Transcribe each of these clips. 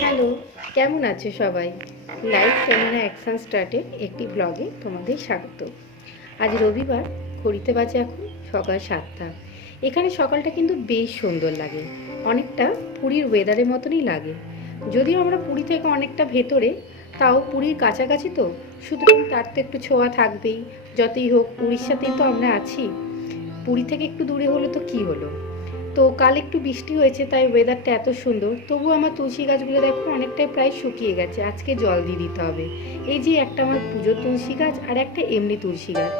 Hello, কেমন আছো সবাই? লাইভ ক্যামেরা অ্যাকশন স্টার্টের একটি ব্লগে তোমাদের স্বাগত। আজ রবিবার, ঘড়িতে বাজে এখন সকাল 7টা। এখানে সকালটা কিন্তু বেশ সুন্দর লাগে, অনেকটা পুরীর ওয়েদারের মতনই লাগে। যদিও আমরা পুরী থেকে অনেকটা ভেতরে, তাও পুরীর কাছাকাছি তো, সুতরাং তার তো একটু ছোঁয়া থাকবেই। যতই হোক উড়িষ্যাতেই তো আমরা আছি, পুরী থেকে একটু দূরে হলে তো কী হলো। তো কাল একটু বৃষ্টি হয়েছে, তাই ওয়েদারটা এত সুন্দর। তবু আমার তুলসী গাছগুলো দেখো অনেকটাই প্রায় শুকিয়ে গেছে, আজকে জল দিয়ে দিতে হবে। এই যে একটা আমার পুজোর তুলসী গাছ আর একটা এমনি তুলসী গাছ।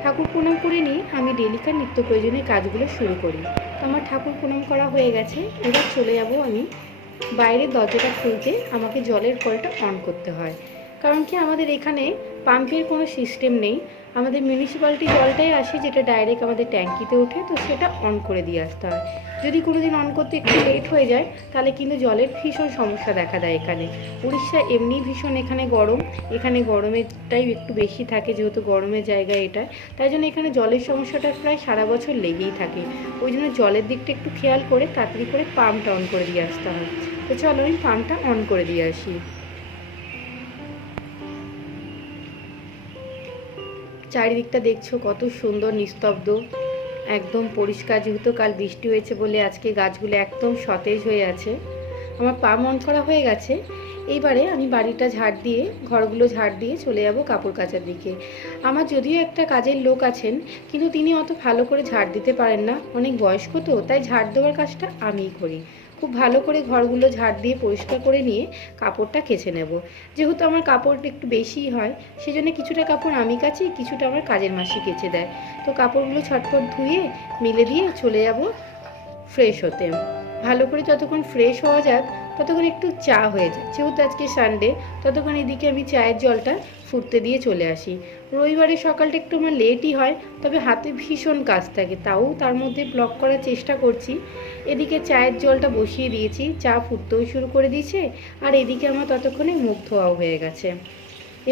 ঠাকুর প্রণাম করে নিয়ে আমি ডেলিকার নিত্য প্রয়োজনীয় কাজগুলো শুরু করি। তো আমার ঠাকুর প্রণাম করা হয়ে গেছে, এবার চলে যাব আমি বাইরের দরজাটা খুলতে। আমাকে জলের কলটা অন করতে হয়, কারণ কি আমাদের এখানে পাম্পের কোনো সিস্টেম নেই। আমাদের মিউনিসিপ্যালিটি জলটাই আসে, যেটা ডাইরেক্ট আমাদের ট্যাঙ্কিতে ওঠে, তো সেটা অন করে দিয়ে আসতে হয়। যদি কোনো দিন অন করতে একটু লেট হয়ে যায়, তাহলে কিন্তু জলের ভীষণ সমস্যা দেখা দেয় এখানে। উড়িষ্যা এমনি ভীষণ এখানে গরম, এখানে গরমেরটাই একটু বেশি থাকে, যেহেতু গরমের জায়গা এটা। তাই জন্য এখানে জলের সমস্যাটা প্রায় সারা বছর লেগেই থাকে। ওই জন্য জলের দিকটা একটু খেয়াল করে তাড়াতাড়ি করে পাম্পটা অন করে দিয়ে আসতে হয়। তো চলো আমি পাম্পটা অন করে দিয়ে আসি। চারিদিকটা দেখছো কত সুন্দর নিস্তব্ধ, একদম পরিষ্কার। যেহেতু কাল বৃষ্টি হয়েছে বলে আজকে গাছগুলো একদম সতেজ হয়ে আছে। আমার পাম্প অন করা হয়ে গেছে। এইবারে আমি বাড়িটা ঝাড় দিয়ে, ঘরগুলো ঝাড় দিয়ে চলে যাব কাপড় কাচার দিকে। আমার যদিও একটা কাজের লোক আছেন, কিন্তু তিনি অত ভালো করে ঝাড় দিতে পারেন না, অনেক বয়স্ক তো, তাই ঝাড় দেওয়ার কাজটা আমিই করি। খুব ভালো করে ঘরগুলো ঝাড় দিয়ে পরিষ্কার করে নিয়ে কাপড়টা কেচে নেব। যেহেতু আমার কাপড় একটু বেশিই হয়, সেজন্য কিছুটা কাপড় আমি কাচি, কিছুটা আমার কাজের মাসি কেচে দেয়। তো কাপড়গুলো ছটফট ধুয়ে মেলে দিয়ে চলে যাব ফ্রেশ হতে। ভালো করে যতক্ষণ ফ্রেশ হওয়া যাক, ততক্ষণ একটু চা হয়ে যায়। যেহেতু আজকে সানডে, ততক্ষণ এদিকে আমি চায়ের জলটা ফুটতে দিয়ে চলে আসি। রবিবারের সকালটা একটু আমার লেটই হয়, তবে হাতে ভীষণ কাজ থাকে, তাও তার মধ্যে ব্লগ করার চেষ্টা করছি। এদিকে চায়ের জলটা বসিয়ে দিয়েছি, চা ফুটতেও শুরু করে দিয়েছে, আর এদিকে আমার ততক্ষণে মুখ ধোয়াও হয়ে গেছে।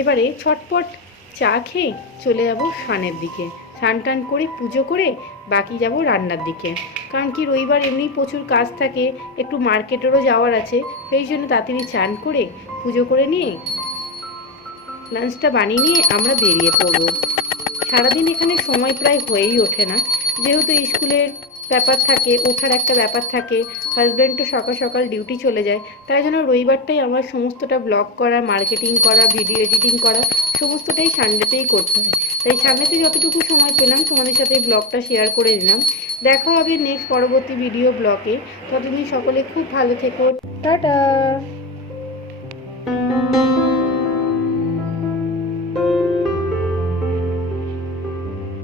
এবারে ছটপট চা খেয়ে চলে যাব স্নানের দিকে। স্নান টান করে পুজো করে বাকি যাব রান্নার দিকে। কারণ কি রবিবার এমনিই প্রচুর কাজ থাকে, একটু মার্কেটেরও যাওয়ার আছে, সেই জন্য তাড়াতাড়ি চান করে পুজো করে নিয়ে লাঞ্চটা বানিয়ে নিয়ে আমরা বেরিয়ে পড়ব। সারাদিন এখানে সময় প্রায় হয়েই ওঠে না, যেহেতু স্কুলের ব্যাপার থাকে, ওঠার একটা ব্যাপার থাকে, হাজব্যান্ডও সকাল সকাল ডিউটি চলে যায়। তাই জন্য রবিবারটাই আমার সমস্তটা ব্লগ করা, মার্কেটিং করা, ভিডিও এডিটিং করা, সমস্তটাই সানডেতেই করতে হয়। তাই সানডেতে যতটুকু সময় পেলাম তোমাদের সাথে ব্লগটা শেয়ার করে দিলাম। দেখা হবে নেক্সট পরবর্তী ভিডিও ব্লগে। ততদিন সকলে খুব ভালো থেকো, টাটা।